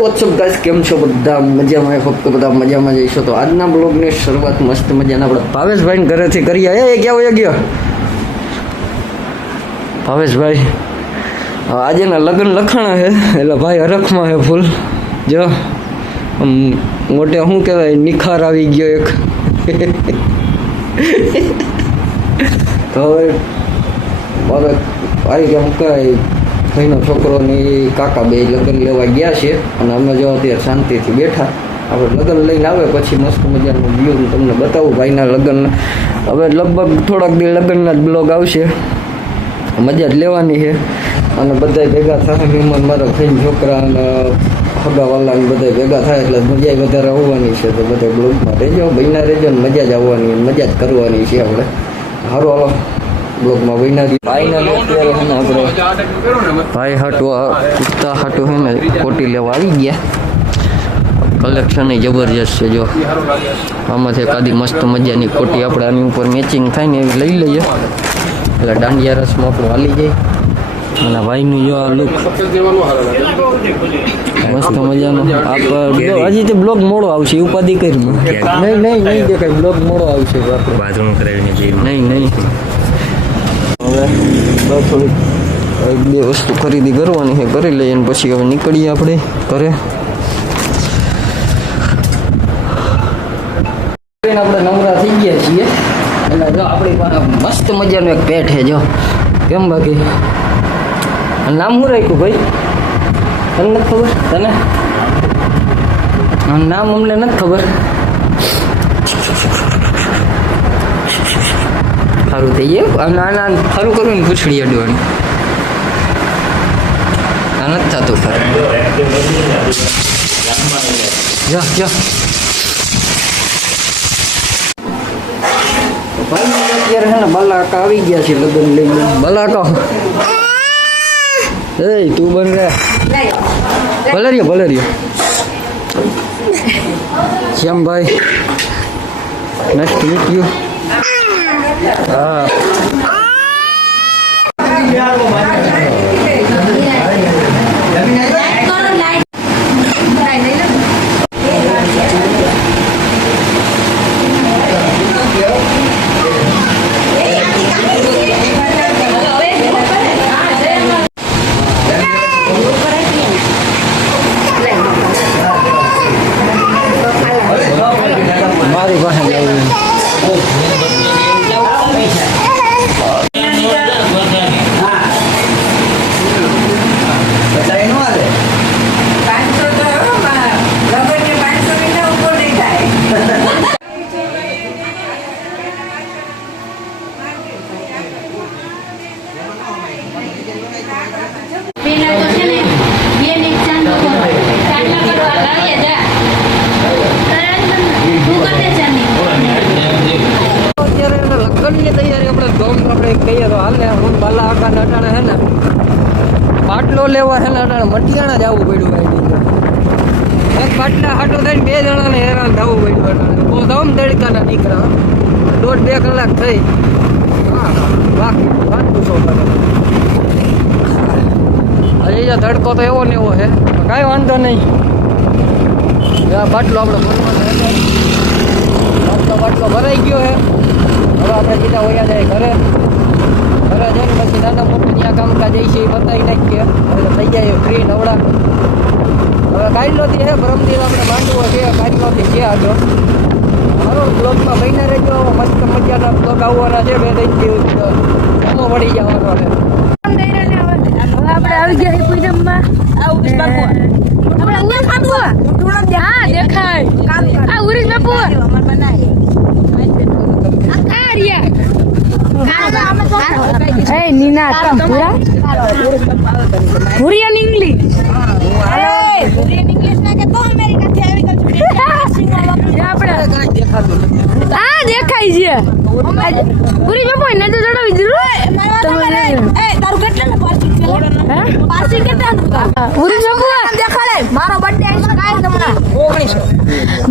WhatsApp guys, કેમ છો બધા? મજામાં? ફક્ત બધા મજામાં જઈશો. તો આજના બ્લોગની શરૂઆત મસ્ત મજાના આપણે ભાવેશભાઈ ઘરેથી કરીએ. ક્યાં ગયો ભાવેશભાઈ? આજે ના લગ્ન લખાણા છે એટલે ભાઈ હરખમાં છે ફૂલ. જો મોટે શું કહેવાય, નિખાર આવી ગયો એક. તો હવે આવી ગયા શું કહેવાય, ભાઈનો છોકરો ને કાકા બે લગ્ન લેવા ગયા છે અને અમે જો અત્યારે શાંતિથી બેઠા. આપણે લગ્ન લઈને આવે પછી મસ્ત મજાનું વ્યૂ તમને બતાવું ભાઈના લગ્ન. હવે લગભગ થોડાક દી લગ્નના જ બ્લોગ આવશે, મજા જ લેવાની છે. અને બધા ભેગા થાય, મહેમાન મારા થઈને છોકરા અને હગાવાલા ને બધા ભેગા થાય એટલે મજા વધારે આવવાની છે. તો બધા બ્લોગમાં રહેજો, ભાઈના રહેજો ને મજા જ આવવાની, મજા જ કરવાની છે આપણે. સારું હાલો બ્લોગમાં ભાઈના ફાઇનલ અત્યારે છે ને આપણે ભાઈ હાટું કુર્તા હાટું છે ને કોટી લેવા આવી ગયા. કલેક્શન જબરજસ્ત છે. જો આમાંથી એકાદી મસ્ત મજાની કોટી આપણે આની ઉપર મેચિંગ થાય ને એવી લઈ લઈએ એટલે દાંડિયા રસમાં આપણું હાલી જાય. અને ભાઈનું જો આ લુક મસ્ત મજાનો. હજી તો બ્લોગ મોડો આવશે, ઉપાધિ કરી નહીં દેખાય, બ્લોગ મોડો આવશે નહીં. હવે થોડીક એક બે વસ્તુ ખરીદી કરવાની છે, કરી લઈએ અને પછી હવે નીકળીએ આપણે ઘરે. આપણે નવરા થઈ ગયા છીએ એટલે જો આપણી પાસે મસ્ત મજાનું એક પેટ છે. જો કેમ બાકી નામ શું રાખ્યું ભાઈ? તને નથી ખબર? તને નામ અમને નથી ખબર. સારું થઈ ગયું. ના સારું કરવું ને પૂછડી અડવાનું નથી થતું. અત્યારે છે ને બલાકા આવી ગયા છે લગ્ન લઈને. બલાકા તું બન રહ્યા ભલે રહ્યો Shyambhai, nice to meet you. હા મારી પાસે બાટલો લેવા છે ને અટાણે મટિયાણા જ આવવું પડ્યું. એક બાટલા હાટો થઈને 2 જણાને હેરાન થવું પડ્યું. અટાણે બહુ ધમ તડકાના નીકળ્યા. 1.5-2 કલાક થઈ. બાકી વાંચતું છો હજી જો તડકો તો એવો ને એવો છે, કાંઈ વાંધો નહીં. બાટલો આપણે બાટલો ભરાઈ ગયો છે. હવે આપણે સીધા વયા જાય ઘરે જઈને પછી નાના મોટા ત્યાં કામકાજ જઈ છે એ બતાવી નાખીએ. હવે થઈ જાય ફ્રી નવડા. હવે કાયલોથી છે પરમદિન આપણે માંડવો છે, કાયલોથી છે આગળ. મારો બ્લોગમાં મહિના રહેજો, મસ્ત મજાના બ્લોગ આવવાના છે. 2 દિવસ જમો વળી જવાનો છે. આપણે આવી ગયા પૂજનમાં દેખાય છે પૂરી બાપુ એને તો ચડાવી જરૂર. મારો બર્થડે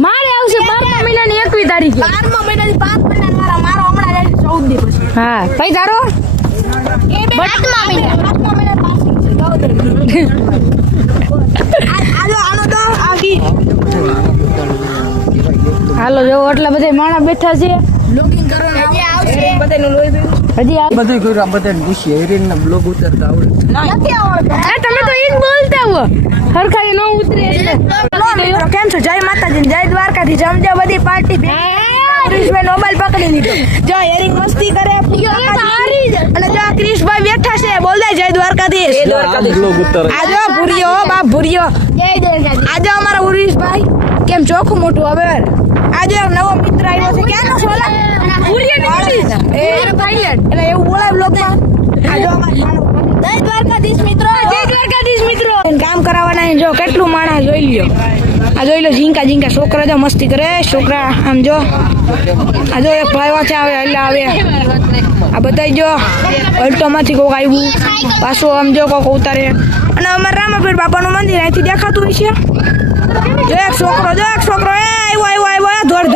મારે આવશે 12મા મહિનાની 21 તારીખે. 12મા મહિનાની 5 મહિના મારો હમણાં 14 દિવસ. હા ભાઈ તારો 7મા મહિના 7મા મહિના પાસિંગ છે. આનો 10 હાલો જો એટલા બધા માણસ બેઠા છે બ્લોગિંગ કરો ને આવશે બધાનું લોહી પીવું હજી બધું કર્યું આ બધાને પૂછીએ એરીન બ્લોગ ઉતારતા આવડે નથી આવડતું તમે તો ઈ જ બોલતા હો હરખાઈ ન ઉતરે એટલે કેમ છો જય માતાજી જય દ્વારકાથી જમજો બધી પાર્ટી ક્રિશભાઈ મોબાઈલ પકડી લીધો જો એરિંગ મસ્તી કરે અને જો ક્રિશભાઈ બેઠા છે બોલ દે જય દ્વારકાધીશ બ્લોગ ઉતારે આજો ભૂરિયો બાપ ભૂરિયો આજો અમારા ઉરીશભાઈ કેમ ચોખ્ખું મોટું હવે આજે એક નવો મિત્ર આવ્યો છે ક્યાંનો છે ઓલા એટલે એવું બોલાય બ્લોગમાં આજો જય દ્વારકાધીશ મિત્રો કામ કરાવવાના ને જો કેટલું માણસ જોઈ લ્યો આ જોઈ લો ઝીંકા છોકરા જો મસ્તી કરે છોકરા આમ જો આ જો એક ભાઈ વાંચે આવે એટલે આવે આ બતાવી જો અલ્ટોમાંથી કોક આવ્યું પાછું આમ જો કોક ઉતારે અને અમારા રામાપીર બાપાનું મંદિર અહીંથી દેખાતું હોય છે જો એક છોકરો એ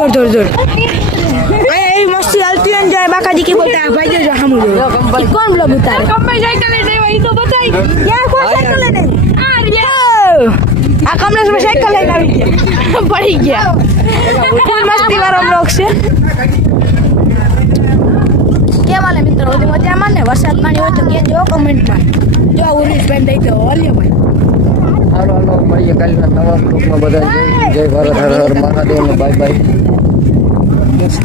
આવ્યો દોડ એવી મસ્તી હાલતી હોય ને જાય બાકાજી કી બોલતા ભાઈ જો સામું જો કોણ બ્લોગ ઉતારે કંપાઈ સાયકલ લઈને આવ્યો ઈ તો બતાઈ ક્યાં કોણ સાયકલ લઈને આ કમલેશભાઈ સાયકલ લઈને આવી ગયા પડી ગયા ફૂલ મસ્તી વાળો બ્લોગ છે કેમ હાલે મિત્રો બધી મજામાં ને વરસાદ પાણી હોય તો કહેજો કમેન્ટમાં જો ઉરીશ પેન દઈ દો ઓલ્યો ભાઈ હાલો મળીએ કાલના નવા બ્લોગમાં બધા જય ભારત હર હર મહાદેવ ને બાય બાય બસ